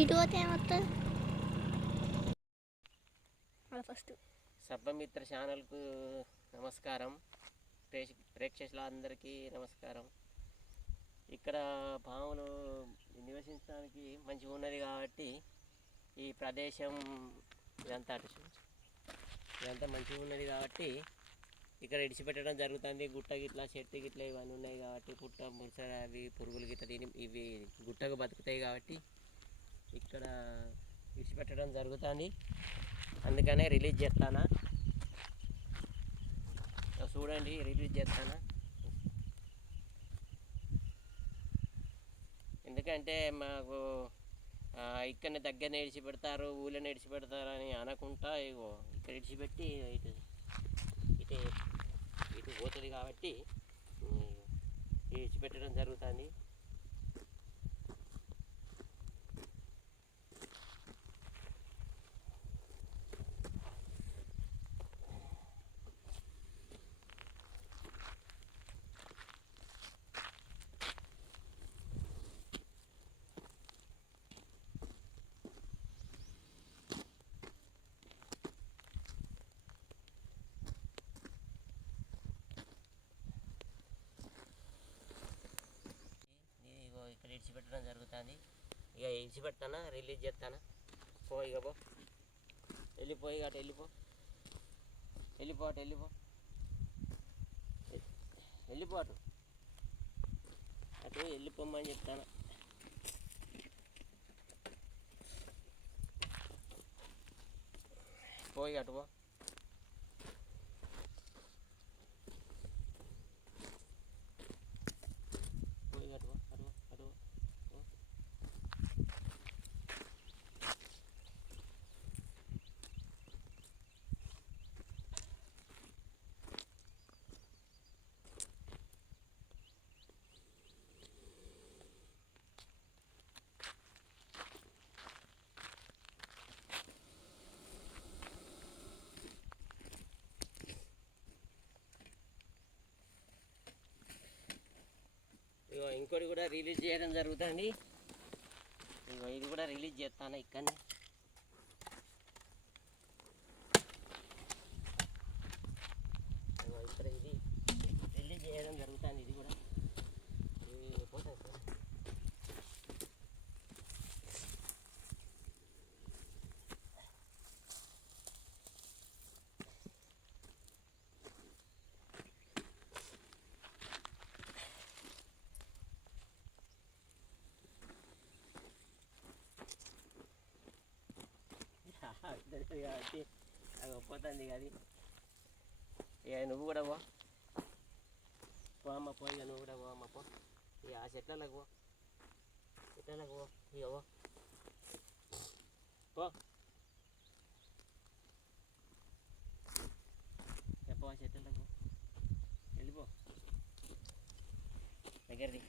ఇటు పోతే అలా ఫస్ట్ సబ్బమిత్ర ఛానల్కు నమస్కారం. ప్రేక్ష ప్రేక్షకులందరికీ నమస్కారం. ఇక్కడ పాములు నివసించడానికి మంచిగా ఉన్నది కాబట్టి ఈ ప్రదేశం ఇదంతా అటు. ఇదంతా మంచిగా ఉన్నది కాబట్టి ఇక్కడ ఇడిచిపెట్టడం జరుగుతుంది. గుట్ట గిట్ల చెట్టు గిట్ల ఇవన్నీ ఉన్నాయి కాబట్టి పుట్ట ముసర అవి పురుగులు గిట్ల తిని ఇవి గుట్టకు బతుకుతాయి కాబట్టి ఇక్కడ విడిచిపెట్టడం జరుగుతుంది. అందుకనే రిలీజ్ చేస్తానా. చూడండి రిలీజ్ చేస్తానా. ఎందుకంటే మాకు ఇక్కడనే దగ్గర ఇడిచి పెడతారు ఊళ్ళో ఇడిచి పెడతారు అని అనకుండా ఇగో ఇక్కడ ఇడిచిపెట్టి ఇటు ఇటు ఇటు పోతుంది కాబట్టి ఇడిచిపెట్టడం జరుగుతుంది ఇగో ఇక్కడ ఇడిచిపెట్టడం జరుగుతుంది. ఇక ఇడిచిపెట్టానా రిలీజ్ చేస్తానా? పో ఇక పో. వెళ్ళిపోయి అటు వెళ్ళిపో. వెళ్ళిపో అటు వెళ్ళిపో. వెళ్ళిపో అటు. అటు వెళ్ళిపోమని చెప్తాను. పోయి అటు పో పోయి అటు పో అటు పో అటు పో పో. ఇగో ఇంకోటి కూడా రిలీజ్ చేయడం జరుగుతుంది. ఇది కూడా రిలీజ్ చేస్తాను ఇక్కడ ఇగో ఇక్కడ ఇది రిలీజ్ చేయడం జరుగుతుంది ఇది కూడా ఇది పోతుంది సార్ ఇద్దరు కాబట్టి అది పోతుంది అది. ఇక నువ్వు కూడా పో. పో అమ్మ పో ఇక నువ్వు కూడా పో అమ్మ పో. ఇక ఆ చెట్లకు పో. చెట్లకు పో. ఇక పో. పో. ఇక పో చెట్లకు వెళ్ళిపో దగ్గరది.